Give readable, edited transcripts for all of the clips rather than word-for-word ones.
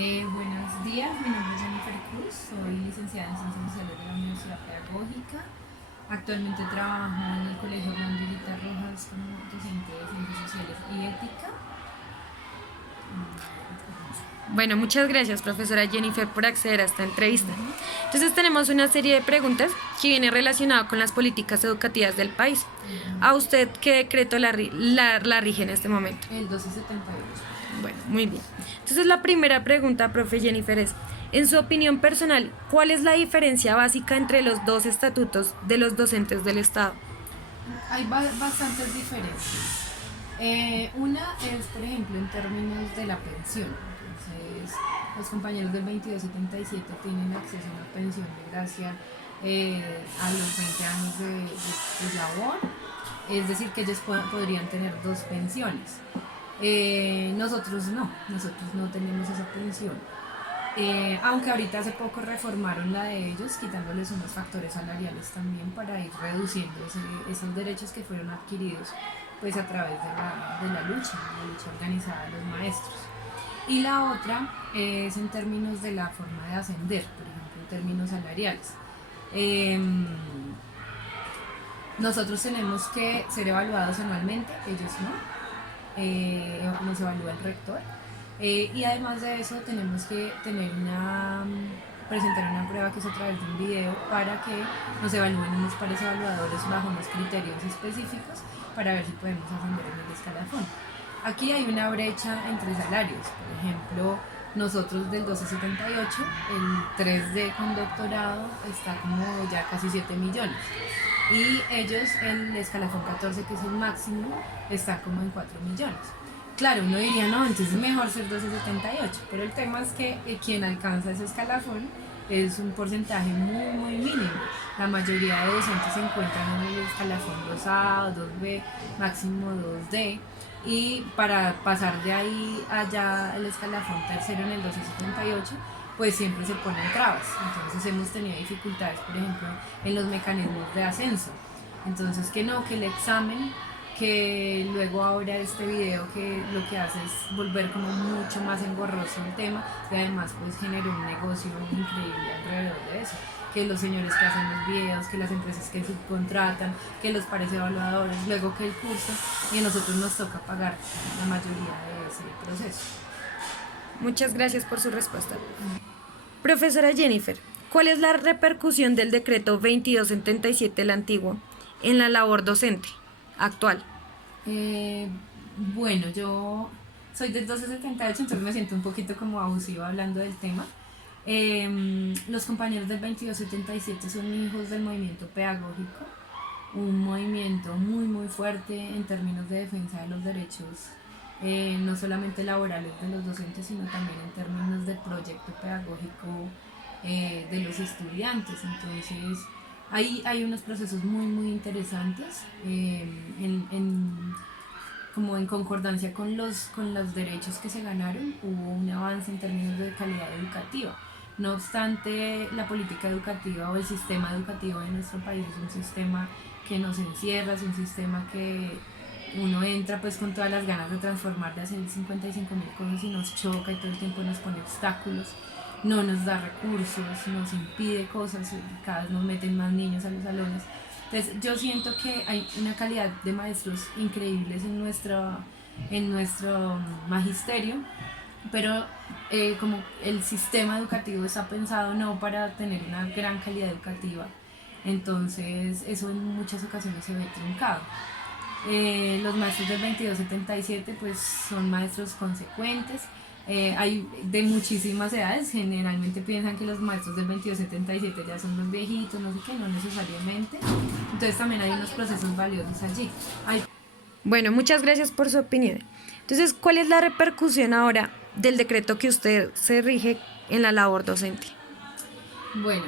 Buenos días, mi nombre es Jennifer Cruz, soy licenciada en Ciencias Sociales de la Universidad Pedagógica. Actualmente trabajo en el Colegio Orlando Higuita Rojas como docente de Ciencias Sociales y Ética. Bueno, muchas gracias, profesora Jennifer, por acceder a esta entrevista. Entonces tenemos una serie de preguntas que viene relacionada con las políticas educativas del país. ¿A usted qué decreto la rige en este momento? El 1278. Bueno, muy bien. Entonces la primera pregunta, profe Jennifer, es, en su opinión personal, ¿cuál es la diferencia básica entre los dos estatutos de los docentes del Estado? Hay bastantes diferencias. Una es, por ejemplo, en términos de la pensión. Entonces, los compañeros del 2277 tienen acceso a una pensión de gracia a los 20 años de labor. Es decir, que ellos podrían tener dos pensiones. Nosotros no tenemos esa pensión. Aunque ahorita hace poco reformaron la de ellos, quitándoles unos factores salariales también para ir reduciendo esos derechos que fueron adquiridos pues a través de la lucha organizada de los maestros. Y la otra es en términos de la forma de ascender, por ejemplo, en términos salariales. Nosotros tenemos que ser evaluados anualmente, ellos no, nos evalúa el rector. Y además de eso tenemos que presentar una prueba que es a través de un video para que nos evalúen unos pares evaluadores bajo unos criterios específicos para ver si podemos ascender en el escalafón. Aquí hay una brecha entre salarios, por ejemplo, nosotros del 1278, el 3D con doctorado está como ya casi 7 millones. Y ellos, el escalafón 14, que es el máximo, está como en 4 millones. Claro, uno diría, no, entonces es mejor ser 1278, pero el tema es que quien alcanza ese escalafón es un porcentaje muy mínimo. La mayoría de docentes se encuentran en el escalafón 2A, 2B, máximo 2D. Y para pasar de ahí allá el escalafón tercero en el 1278, pues siempre se ponen trabas. Entonces hemos tenido dificultades, por ejemplo, en los mecanismos de ascenso. Entonces que no, que el examen, que luego ahora este video que lo que hace es volver como mucho más engorroso el tema y además pues generó un negocio increíble alrededor de eso, que los señores que hacen los videos, que las empresas que subcontratan, que los pares evaluadores, luego que el curso, y a nosotros nos toca pagar la mayoría de ese proceso. Muchas gracias por su respuesta. Profesora Jennifer, ¿cuál es la repercusión del decreto 2277, el antiguo, en la labor docente actual? Bueno, yo soy del 1278, entonces me siento un poquito como abusiva hablando del tema. Los compañeros del 2277 son hijos del movimiento pedagógico, un movimiento muy fuerte en términos de defensa de los derechos, no solamente laborales de los docentes, sino también en términos de proyecto pedagógico de los estudiantes. Entonces, hay unos procesos muy interesantes como en concordancia con los derechos que se ganaron, hubo un avance en términos de calidad educativa. No obstante, la política educativa o el sistema educativo de nuestro país es un sistema que nos encierra, es un sistema que uno entra pues con todas las ganas de transformar, de hacer 55.000 cosas y nos choca y todo el tiempo nos pone obstáculos, no nos da recursos, nos impide cosas, cada vez nos meten más niños a los salones. Entonces yo siento que hay una calidad de maestros increíbles en nuestro magisterio, pero como el sistema educativo está pensado no para tener una gran calidad educativa, entonces eso en muchas ocasiones se ve truncado. Los maestros del 2277 pues son maestros consecuentes, hay de muchísimas edades, generalmente piensan que los maestros del 2277 ya son los viejitos, no sé qué, no necesariamente, entonces también hay unos procesos valiosos allí. Bueno, muchas gracias por su opinión. Entonces, ¿cuál es la repercusión ahora del decreto que usted se rige en la labor docente? Bueno,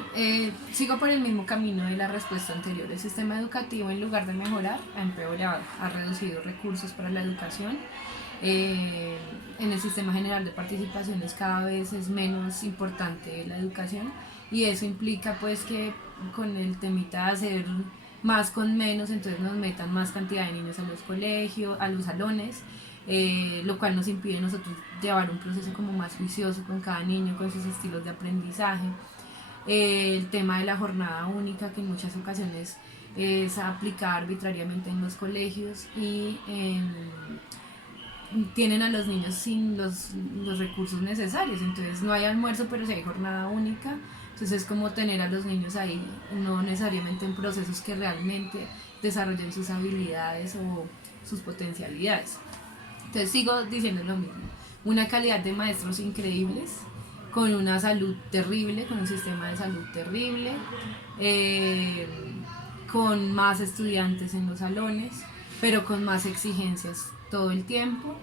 sigo por el mismo camino de la respuesta anterior. El sistema educativo, en lugar de mejorar, ha empeorado, ha reducido recursos para la educación. En el sistema general de participaciones cada vez es menos importante la educación y eso implica pues que con el temita de hacer más con menos, entonces nos metan más cantidad de niños a los colegios, a los salones, lo cual nos impide nosotros llevar un proceso como más juicioso con cada niño, con sus estilos de aprendizaje. El tema de la jornada única, que en muchas ocasiones es aplicada arbitrariamente en los colegios y tienen a los niños sin los recursos necesarios, entonces no hay almuerzo pero sí hay jornada única, entonces es como tener a los niños ahí, no necesariamente en procesos que realmente desarrollen sus habilidades o sus potencialidades. Entonces sigo diciendo lo mismo, una calidad de maestros increíbles, con una salud terrible, con un sistema de salud terrible, con más estudiantes en los salones, pero con más exigencias todo el tiempo,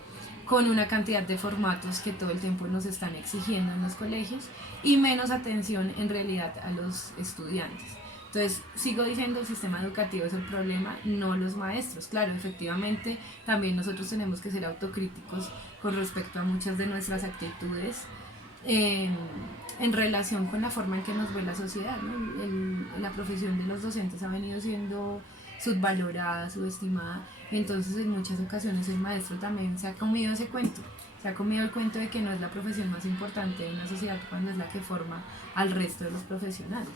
con una cantidad de formatos que todo el tiempo nos están exigiendo en los colegios y menos atención en realidad a los estudiantes. Entonces, sigo diciendo, el sistema educativo es el problema, no los maestros. Claro, efectivamente, también nosotros tenemos que ser autocríticos con respecto a muchas de nuestras actitudes en relación con la forma en que nos ve la sociedad, ¿no? La profesión de los docentes ha venido siendo subvalorada, subestimada, y entonces en muchas ocasiones el maestro también se ha comido ese cuento, se ha comido el cuento de que no es la profesión más importante de una sociedad cuando es la que forma al resto de los profesionales.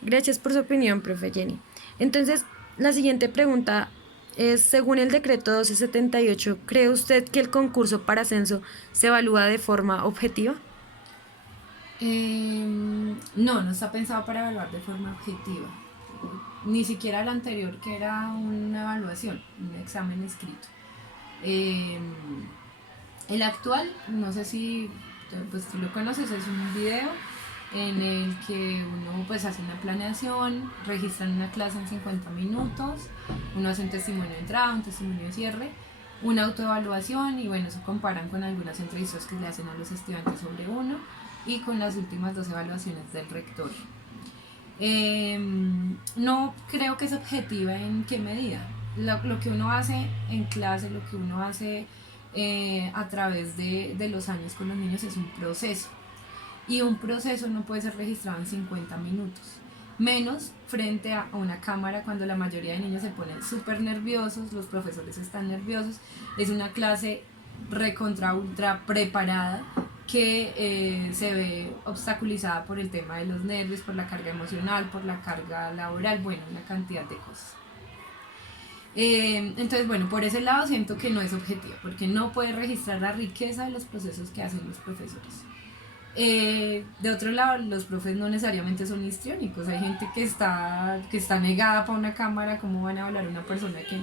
Gracias por su opinión, profe Jenny. Entonces, la siguiente pregunta es, según el decreto 1278, ¿cree usted que el concurso para ascenso se evalúa de forma objetiva? No está pensado para evaluar de forma objetiva. Ni siquiera el anterior, que era una evaluación, un examen escrito. El actual, no sé si pues tú lo conoces, es un video en el que uno pues hace una planeación, registran una clase en 50 minutos, uno hace un testimonio de entrada, un testimonio de cierre, una autoevaluación y bueno, se comparan con algunas entrevistas que le hacen a los estudiantes sobre uno y con las últimas 2 evaluaciones del rector. No creo que es objetiva en qué medida. Lo que uno hace en clase, lo que uno hace a través de los años con los niños es un proceso. Y un proceso no puede ser registrado en 50 minutos, menos frente a una cámara cuando la mayoría de niños se ponen súper nerviosos, los profesores están nerviosos, es una clase recontra ultra preparada que se ve obstaculizada por el tema de los nervios, por la carga emocional, por la carga laboral, bueno, una cantidad de cosas. Entonces, bueno, por ese lado siento que no es objetivo, porque no puede registrar la riqueza de los procesos que hacen los profesores. De otro lado, los profes no necesariamente son histriónicos, hay gente que está negada para una cámara. ¿Cómo van a hablar una persona que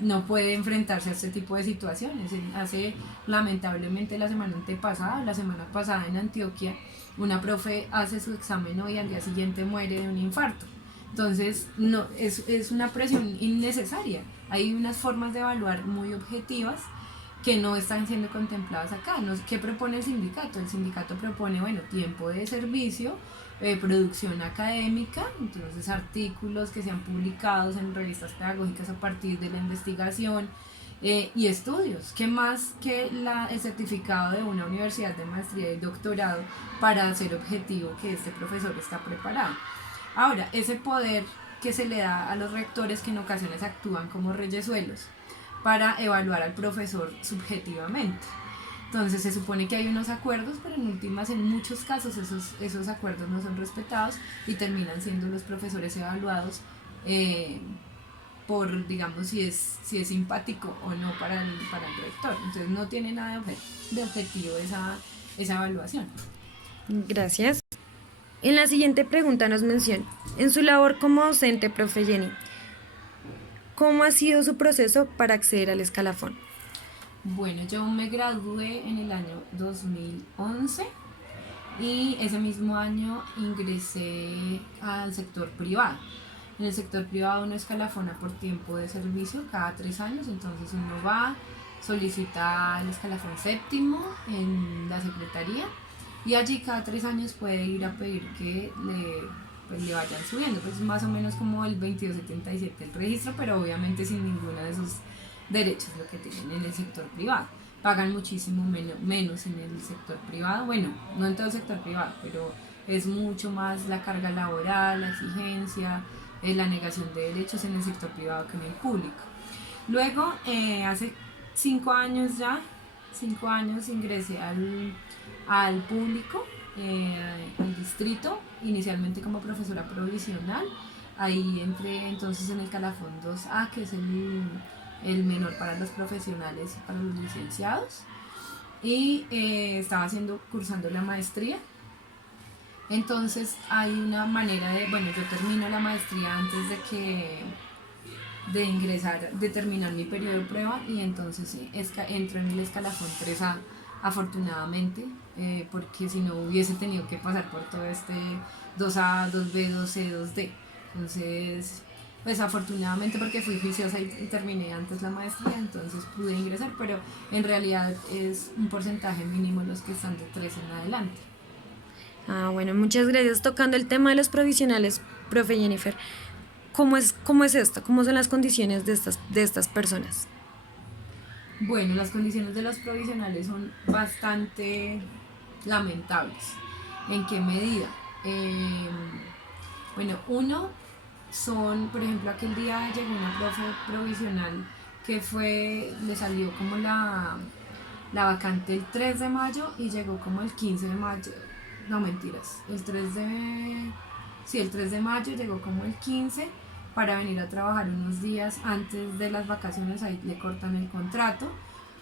no puede enfrentarse a este tipo de situaciones? Hace, lamentablemente, la semana pasada en Antioquia, una profe hace su examen hoy y al día siguiente muere de un infarto. Entonces, no, es una presión innecesaria. Hay unas formas de evaluar muy objetivas que no están siendo contempladas acá. ¿Qué propone el sindicato? El sindicato propone, bueno, tiempo de servicio, producción académica, entonces artículos que sean publicados en revistas pedagógicas a partir de la investigación, y estudios. ¿Qué más que el certificado de una universidad de maestría y doctorado para hacer objetivo que este profesor está preparado? Ahora, ese poder que se le da a los rectores, que en ocasiones actúan como reyesuelos para evaluar al profesor subjetivamente. Entonces se supone que hay unos acuerdos, pero en muchos casos esos acuerdos no son respetados y terminan siendo los profesores evaluados por, digamos, si es simpático o no para el rector. Entonces no tiene nada de objetivo esa evaluación. Gracias. En la siguiente pregunta nos menciona, en su labor como docente, profe Jenny, ¿cómo ha sido su proceso para acceder al escalafón? Bueno, yo me gradué en el año 2011 y ese mismo año ingresé al sector privado. En el sector privado uno escalafona por tiempo de servicio cada 3 años, entonces uno va, solicita el escalafón séptimo en la secretaría y allí cada 3 años puede ir a pedir que le vayan subiendo, pues más o menos como el 2277 el registro, pero obviamente sin ninguno de esos derechos lo que tienen en el sector privado. Pagan muchísimo menos en el sector privado, bueno, no en todo el sector privado, pero es mucho más la carga laboral, la exigencia, la negación de derechos en el sector privado que en el público. Luego, hace 5 años ya, 5 años ingresé al público, al distrito, inicialmente como profesora provisional. Ahí entré entonces en el Calafón 2A, que es el menor para los profesionales y para los licenciados. Y estaba cursando la maestría. Entonces hay una manera bueno, yo termino la maestría antes de ingresar, de terminar mi periodo de prueba, y entonces entro en el escalafón 3A, afortunadamente, porque si no hubiese tenido que pasar por todo este 2A, 2B, 2C, 2D. Entonces, pues afortunadamente, porque fui juiciosa y terminé antes la maestría, entonces pude ingresar, pero en realidad es un porcentaje mínimo los que están de 3 en adelante. Bueno, muchas gracias. Tocando el tema de los provisionales, profe Jennifer, cómo es esto? ¿Cómo son las condiciones de estas personas? Bueno, las condiciones de los provisionales son bastante lamentables. ¿En qué medida? Bueno, uno son, por ejemplo, aquel día llegó una profe provisional que le salió como la vacante el 3 de mayo y llegó como el 15 de mayo. No, mentiras. El 3 de mayo llegó como el 15 para venir a trabajar unos días antes de las vacaciones. Ahí le cortan el contrato,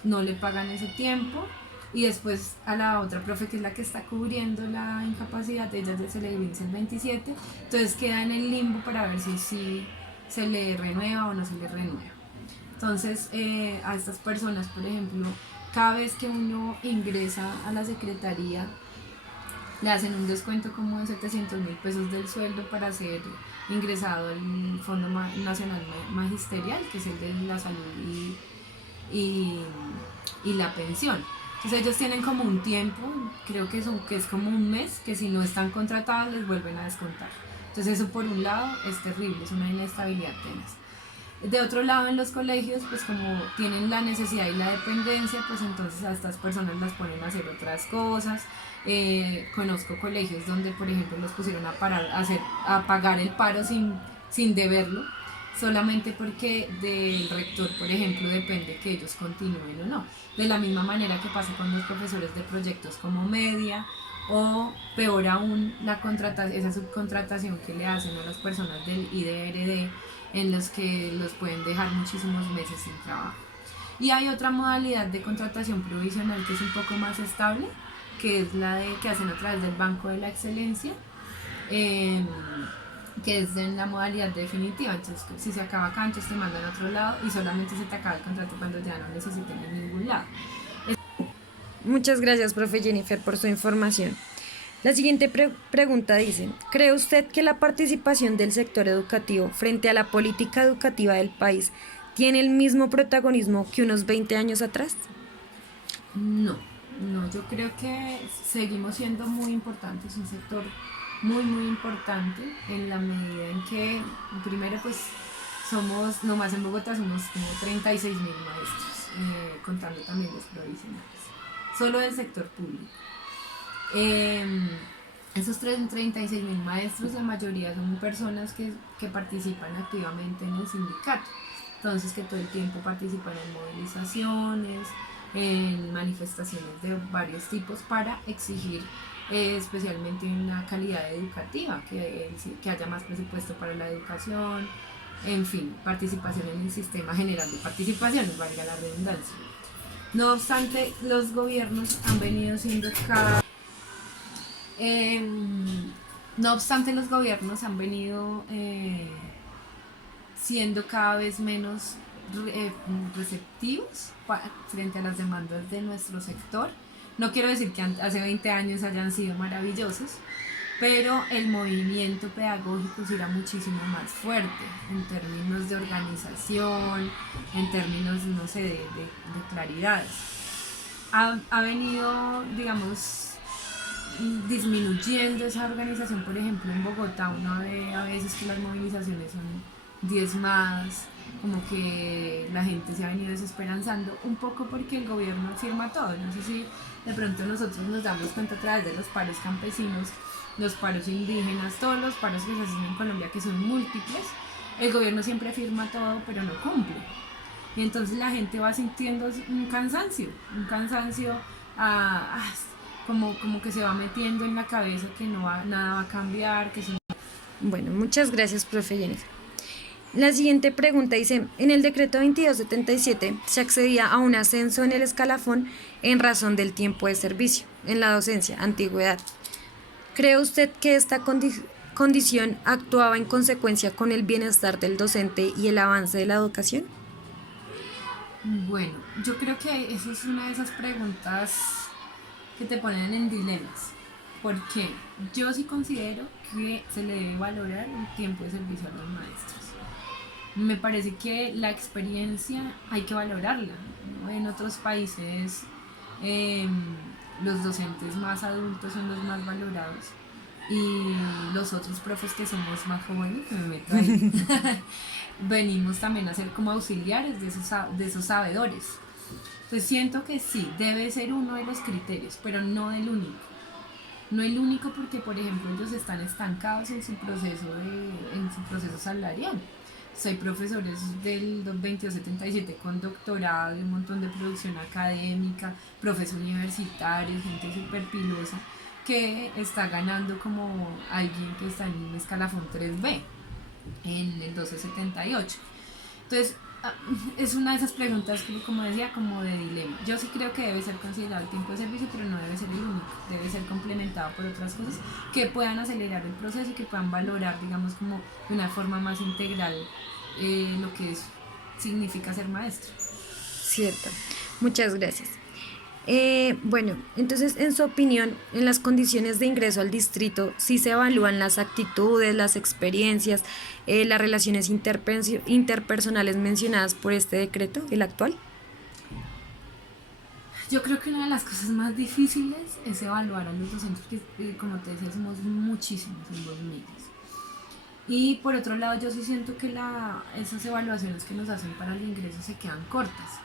no le pagan ese tiempo, y después a la otra profe, que es la que está cubriendo la incapacidad, ella se le vence el 27, entonces queda en el limbo para ver si se le renueva o no se le renueva. Entonces, a estas personas, por ejemplo, cada vez que uno ingresa a la secretaría, le hacen un descuento como de 700.000 pesos del sueldo para ser ingresado al Fondo Nacional Magisterial, que es el de la salud y la pensión. Entonces ellos tienen como un tiempo, creo que es como un mes, que si no están contratados les vuelven a descontar. Entonces eso por un lado es terrible, es una inestabilidad tenaz. De otro lado, en los colegios, pues como tienen la necesidad y la dependencia, pues entonces a estas personas las ponen a hacer otras cosas. Conozco colegios donde, por ejemplo, los pusieron a pagar el paro sin deberlo, solamente porque del rector, por ejemplo, depende que ellos continúen o no. De la misma manera que pasa con los profesores de proyectos como media, o peor aún, esa subcontratación que le hacen a las personas del IDRD, en los que los pueden dejar muchísimos meses sin trabajo. Y hay otra modalidad de contratación provisional que es un poco más estable, que es la que hacen a través del Banco de la Excelencia, que es en la modalidad definitiva. Entonces, si se acaba acá, entonces te mandan a otro lado y solamente se te acaba el contrato cuando ya no necesiten en ningún lado. Muchas gracias, profe Jennifer, por su información. La siguiente pregunta dice, ¿cree usted que la participación del sector educativo frente a la política educativa del país tiene el mismo protagonismo que unos 20 años atrás? No, yo creo que seguimos siendo muy importantes, un sector muy, muy importante, en la medida en que, primero, pues nomás en Bogotá somos como 36.000 maestros, contando también los provisionales, solo del sector público. Esos 36.000 maestros, la mayoría son personas que participan activamente en el sindicato, entonces que todo el tiempo participan en movilizaciones, en manifestaciones de varios tipos para exigir especialmente una calidad educativa, que haya más presupuesto para la educación, en fin, participación en el sistema general de participaciones, valga la redundancia. No obstante, los gobiernos han venido siendo siendo cada vez menos receptivos frente a las demandas de nuestro sector. No quiero decir que hace 20 años hayan sido maravillosos, pero el movimiento pedagógico será muchísimo más fuerte en términos de organización, en términos, no sé, de claridades. Ha venido, digamos, disminuyendo esa organización. Por ejemplo, en Bogotá uno ve a veces que las movilizaciones son diezmadas, como que la gente se ha venido desesperanzando un poco porque el gobierno firma todo. No sé si de pronto nosotros nos damos cuenta a través de los paros campesinos, los paros indígenas, todos los paros que se hacen en Colombia, que son múltiples. El gobierno siempre firma todo, pero no cumple. y entonces la gente va sintiendo un cansancio, ah, ah, como que se va metiendo en la cabeza que nada va a cambiar, que eso. Bueno, muchas gracias, profe Jennifer. La siguiente pregunta dice, en el decreto 2277 se accedía a un ascenso en el escalafón en razón del tiempo de servicio, en la docencia, antigüedad. ¿Cree usted que esta condición actuaba en consecuencia con el bienestar del docente y el avance de la educación? Bueno, yo creo que eso es una de esas preguntas que te ponen en dilemas, porque yo sí considero que se le debe valorar el tiempo de servicio a los maestros. Me parece que la experiencia hay que valorarla, ¿no? En otros países eh, los docentes más adultos son los más valorados y los otros profes que somos más jóvenes, que me meto ahí, venimos también a ser como auxiliares de esos sabedores. Entonces siento que sí, debe ser uno de los criterios, pero no el único. No el único porque, por ejemplo, ellos están estancados en en su proceso salarial. Hay profesores del 2277 con doctorado y un montón de producción académica, profes universitarios, gente súper pilosa, que está ganando como alguien que está en un escalafón 3B, en el 1278. Entonces, es una de esas preguntas que, como decía, como de dilema. Yo sí creo que debe ser considerado el tiempo de servicio, pero no debe ser el único. Debe ser complementado por otras cosas que puedan acelerar el proceso y que puedan valorar, digamos, como de una forma más integral lo que significa ser maestro. Cierto. Muchas gracias. Bueno, entonces, en su opinión, en las condiciones de ingreso al distrito, ¿sí se evalúan las actitudes, las experiencias, las relaciones interpersonales mencionadas por este decreto, el actual? Yo creo que una de las cosas más difíciles es evaluar a los docentes, porque como te decía, somos muchísimos, somos miles. Y por otro lado, yo sí siento que esas evaluaciones que nos hacen para el ingreso se quedan cortas.